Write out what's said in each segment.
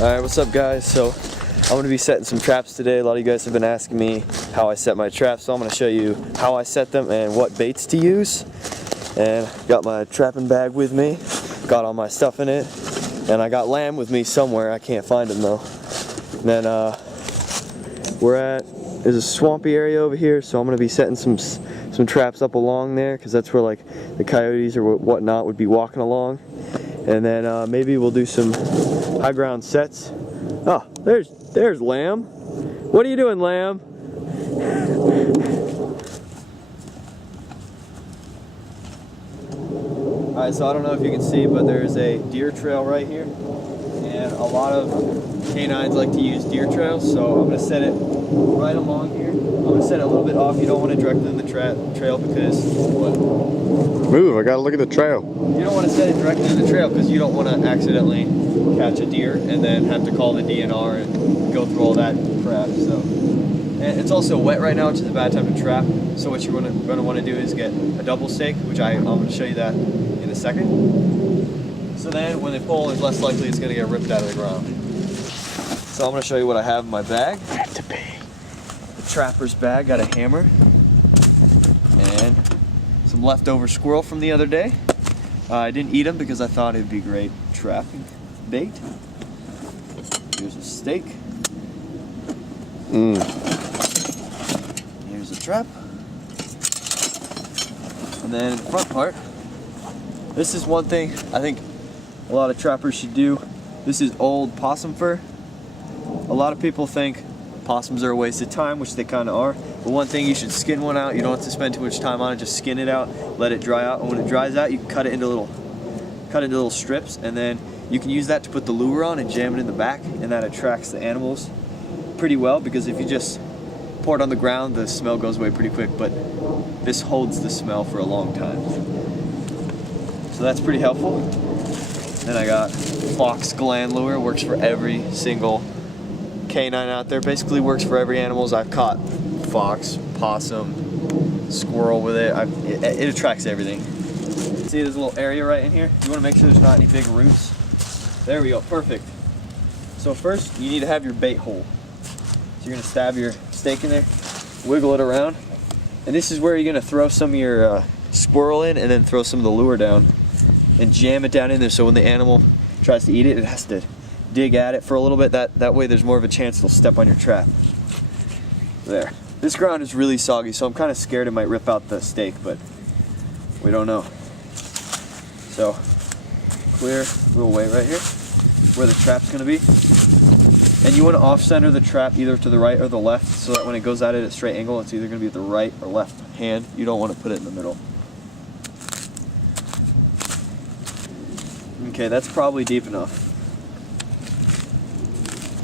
Alright, what's up guys? So I'm going to be setting some traps today. A lot of you guys have been asking me how I set my traps, so I'm going to show you how I set them and what baits to use. And got my trapping bag with me, got all my stuff in it, and I got lamb with me somewhere. I can't find him though. And then there's a swampy area over here, so I'm going to be setting some traps up along there, because that's where like the coyotes or whatnot would be walking along. And then maybe we'll do some high ground sets. Oh, there's Lamb. What are you doing, Lamb? Alright, so I don't know if you can see, but there's a deer trail right here. And a lot of canines like to use deer trails, so I'm going to set it right along here. I'm going to set it a little bit off. You don't want to direct it in the trail because what? Move, I got to look at the trail. You don't want to set it directly in the trail because you don't want to accidentally catch a deer and then have to call the DNR and go through all that crap. So, and it's also wet right now, which is a bad time to trap. So what you're going to want to do is get a double stake, which I'm going to show you that in a second. So then when they pull, it's less likely it's going to get ripped out of the ground. So I'm going to show you what I have in my bag. The trapper's bag, got a hammer and some leftover squirrel from the other day. I didn't eat them because I thought it'd be great trapping bait. Here's a steak. Here's a trap. And then the front part. This is one thing I think a lot of trappers should do. This is old possum fur. A lot of people think possums are a waste of time, which they kind of are. But one thing, you should skin one out. You don't have to spend too much time on it. Just skin it out, let it dry out, and when it dries out, you can cut it into little strips, and then you can use that to put the lure on and jam it in the back, and that attracts the animals pretty well. Because if you just pour it on the ground, the smell goes away pretty quick. But this holds the smell for a long time, so that's pretty helpful. Then I got Fox gland lure. Works for every single canine out there. Basically works for every animals. I've caught fox, possum, squirrel with it. It attracts everything. See, there's a little area right in here. You want to make sure there's not any big roots. There we go, perfect. So first, you need to have your bait hole. So you're going to stab your stake in there, wiggle it around, and this is where you're going to throw some of your squirrel in, and then throw some of the lure down, and jam it down in there so when the animal tries to eat it, it has to dig at it for a little bit. That way there's more of a chance it'll step on your trap. There. This ground is really soggy, so I'm kind of scared it might rip out the stake, but we don't know. So, clear little way right here where the trap's going to be. And you want to off-center the trap either to the right or the left, so that when it goes at it at a straight angle, it's either going to be at the right or left hand. You don't want to put it in the middle. Okay, that's probably deep enough.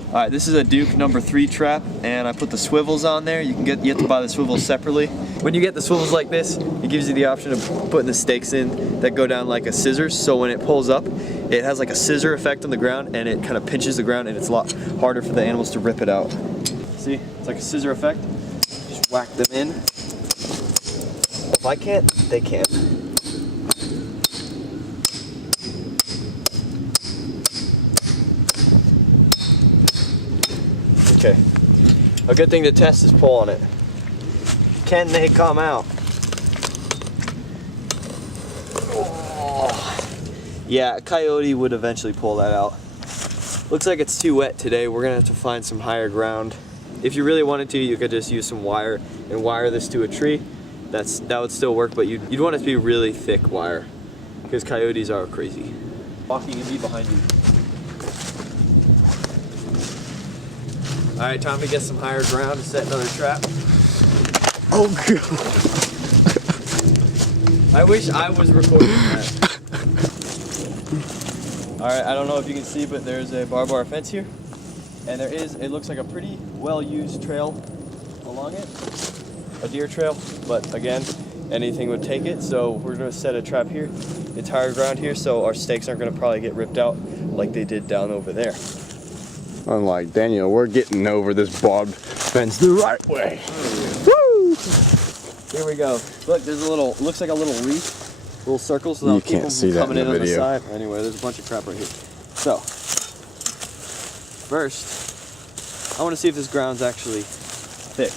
Alright, this is a Duke number 3 trap, and I put the swivels on there. You have to buy the swivels separately. When you get the swivels like this, it gives you the option of putting the stakes in that go down like a scissors, so when it pulls up, it has like a scissor effect on the ground, and it kind of pinches the ground, and it's a lot harder for the animals to rip it out. See, it's like a scissor effect. Just whack them in. If I can't, they can't. Okay, a good thing to test is pull on it. Can they come out? Oh. Yeah, a coyote would eventually pull that out. Looks like it's too wet today. We're gonna have to find some higher ground. If you really wanted to, you could just use some wire and wire this to a tree. That would still work, but you'd want it to be really thick wire because coyotes are crazy. Walking and be behind you. Alright, time to get some higher ground to set another trap. Oh god. I wish I was recording that. Alright, I don't know if you can see, but there's a barbed wire fence here. And it looks like a pretty well-used trail along it. A deer trail, but again, anything would take it. So we're going to set a trap here. It's higher ground here, so our stakes aren't going to probably get ripped out like they did down over there. Unlike Daniel, we're getting over this barbed fence the right way. Woo! Here we go. Look, there's a little, looks like a little reef, little circle, so that'll keep them from coming in on the side. Anyway, there's a bunch of crap right here. So, First, I want to see if this ground's actually thick.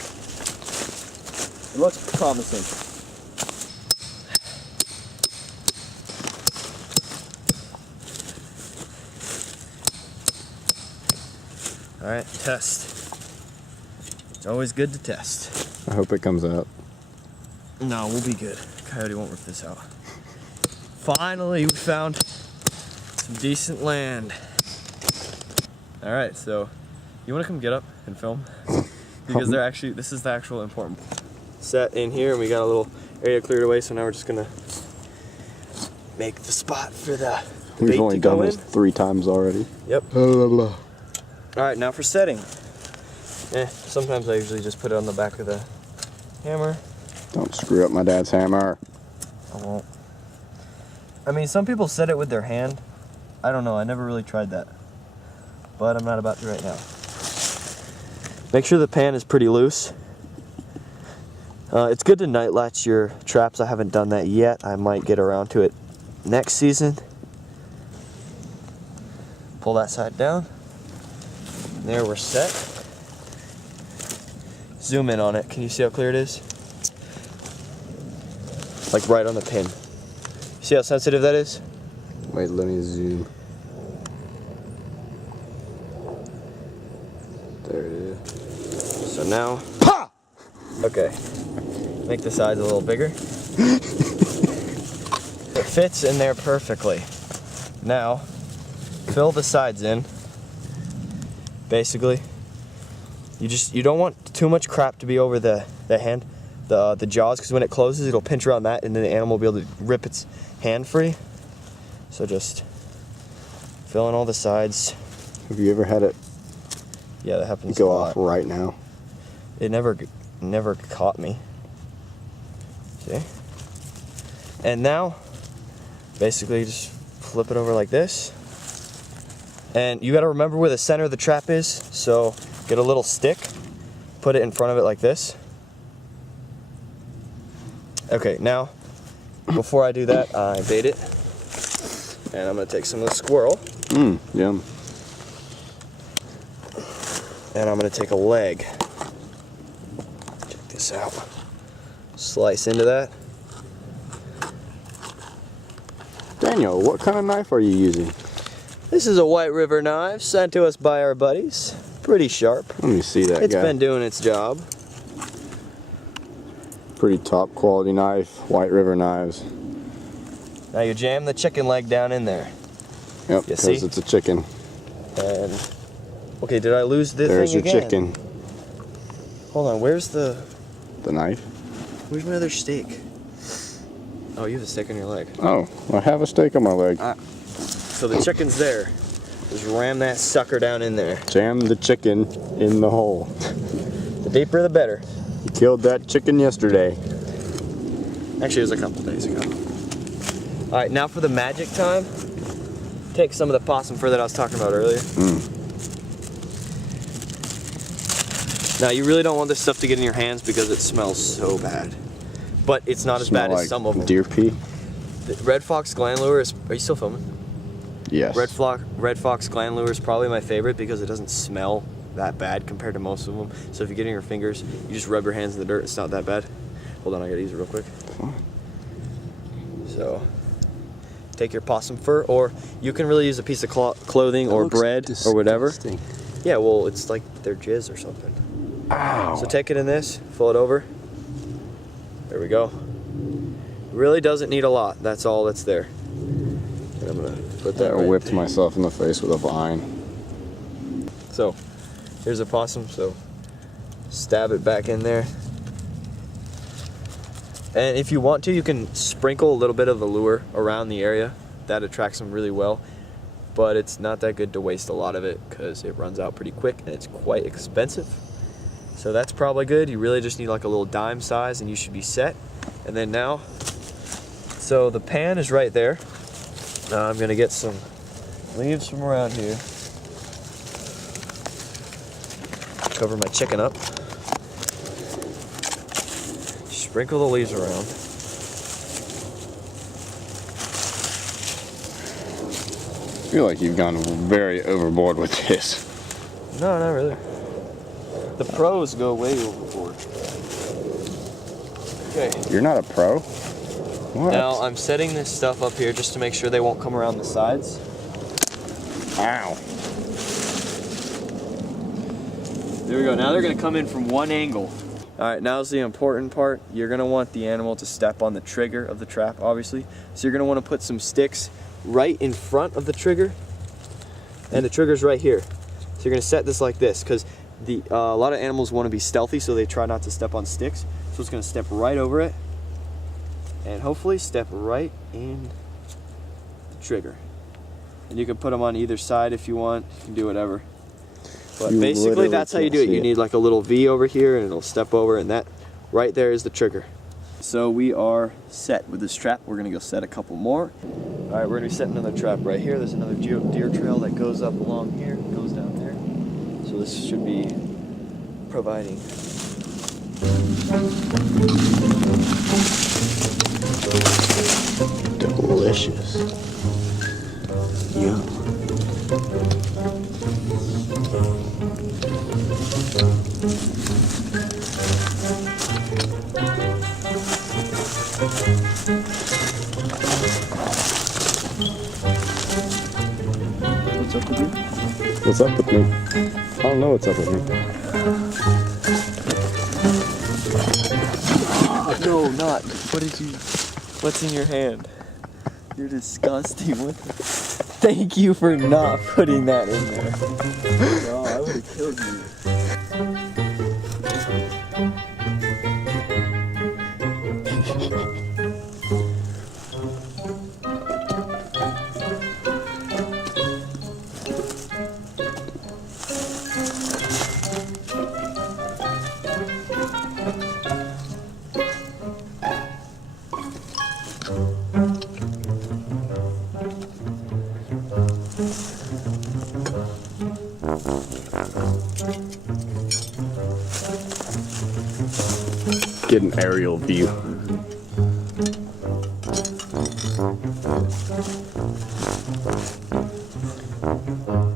It looks promising. All right, test. It's always good to test. I hope it comes out. No, we'll be good. Coyote won't rip this out. Finally, we found some decent land. All right, so you want to come get up and film? Because they're actually, this is the actual important set in here, and we got a little area cleared away, so now we're just gonna make the spot for the We've bait only to go done in. this 3 times already. Yep. Blah. All right, now for setting. Sometimes I usually just put it on the back of the hammer. Don't screw up my dad's hammer. I won't. I mean, some people set it with their hand. I don't know, I never really tried that. But I'm not about to right now. Make sure the pan is pretty loose. It's good to night latch your traps. I haven't done that yet. I might get around to it next season. Pull that side down. There, we're set. Zoom in on it. Can you see how clear it is? Like right on the pin. See how sensitive that is? Wait, let me zoom. There it is. So now, Ha! okay, make the sides a little bigger. It fits in there perfectly. Now, fill the sides in. Basically, you don't want too much crap to be over the hand, the jaws, because when it closes, it'll pinch around that, and then the animal will be able to rip its hand free. So just fill in all the sides. Have you ever had it Yeah, that happens go a lot. off right now? It never caught me. See? And now, basically just flip it over like this. And you gotta remember where the center of the trap is, so get a little stick, put it in front of it like this. Okay, now, before I do that, I bait it. And I'm gonna take some of the squirrel. Yum. And I'm gonna take a leg. Check this out. Slice into that. Daniel, what kind of knife are you using? This is a White River knife sent to us by our buddies. Pretty sharp. Let me see that It's guy. been doing its job. Pretty top quality knife, White River knives. Now you jam the chicken leg down in there. Yep, You because see? it's a chicken. And okay, did I lose the There's thing your again? chicken. Hold on, where's the Knife? where's my other steak? Oh, you have a steak on your leg. Oh, I have a steak on my leg. So the chicken's there. Just ram that sucker down in there. Jam the chicken in the hole. The deeper the better. You killed that chicken yesterday. Actually, it was a couple days ago. Alright, now for the magic time. Take some of the possum fur that I was talking about earlier. Now, you really don't want this stuff to get in your hands because it smells so bad. But it's not as bad Smell as some of them. deer pee? The Red Fox gland lure is... Are you still filming? Yes. Red Fox gland lure is probably my favorite because it doesn't smell that bad compared to most of them. So if you get in your fingers, you just rub your hands in the dirt, it's not that bad. Hold on, I gotta use it real quick. So, take your possum fur, or you can really use a piece of clothing or bread or whatever. Yeah, well, it's like their jizz or something. Ow. So take it in this, fold it over. There we go. Really doesn't need a lot. That's all that's there. And I'm gonna put that I right whipped there. myself in the face with a vine. So, here's a possum, so stab it back in there. And if you want to, you can sprinkle a little bit of the lure around the area. That attracts them really well. But it's not that good to waste a lot of it because it runs out pretty quick and it's quite expensive. So that's probably good. You really just need like a little dime size and you should be set. And then now, so the pan is right there. I'm gonna get some leaves from around here. Cover my chicken up. Sprinkle the leaves around. I feel like you've gone very overboard with this. No, not really. The pros go way overboard. Okay. You're not a pro? What? Now I'm setting this stuff up here just to make sure they won't come around the sides. Ow. There we go. Now they're going to come in from one angle. All right, now's the important part. You're going to want the animal to step on the trigger of the trap, obviously. So you're going to want to put some sticks right in front of the trigger, and the trigger's right here. So you're going to set this like this, because a lot of animals want to be stealthy, so they try not to step on sticks. So it's going to step right over it, and hopefully step right in the trigger. And you can put them on either side if you want. You can do whatever. But basically that's how you do it. You need like a little V over here, and it'll step over, and that right there is the trigger. So we are set with this trap. We're gonna go set a couple more. All right, we're gonna be setting another trap right here. There's another deer trail that goes up along here, goes down there. So this should be providing. Delicious. Yum. What's up with you? What's up with me? I don't know what's up with me. No, not. What's in your hand? You're disgusting. Thank you for not putting that in there. No, I would have killed you. Get an aerial view.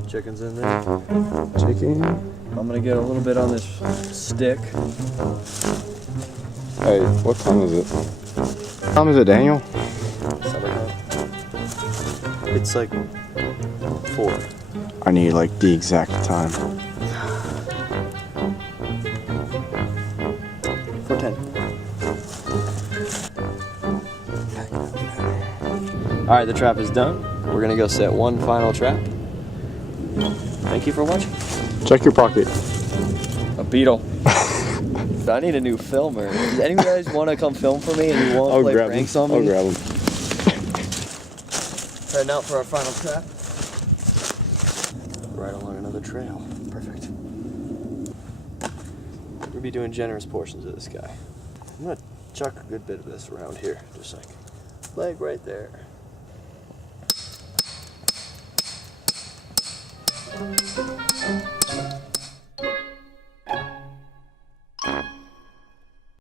Chicken's in there. Chicken. I'm gonna get a little bit on this stick. Hey, what time is it? What time is it, Daniel? It's like 4. I need like the exact time. 4:10. All right, the trap is done. We're gonna go set one final trap. Thank you for watching. Check your pocket. A beetle. I need a new filmer. Does any of you guys want to come film for me and you want to play pranks on me? I'll grab them. Heading out for our final trap. Right along another trail. Perfect. We'll be doing generous portions of this guy. I'm gonna chuck a good bit of this around here, just like leg right there.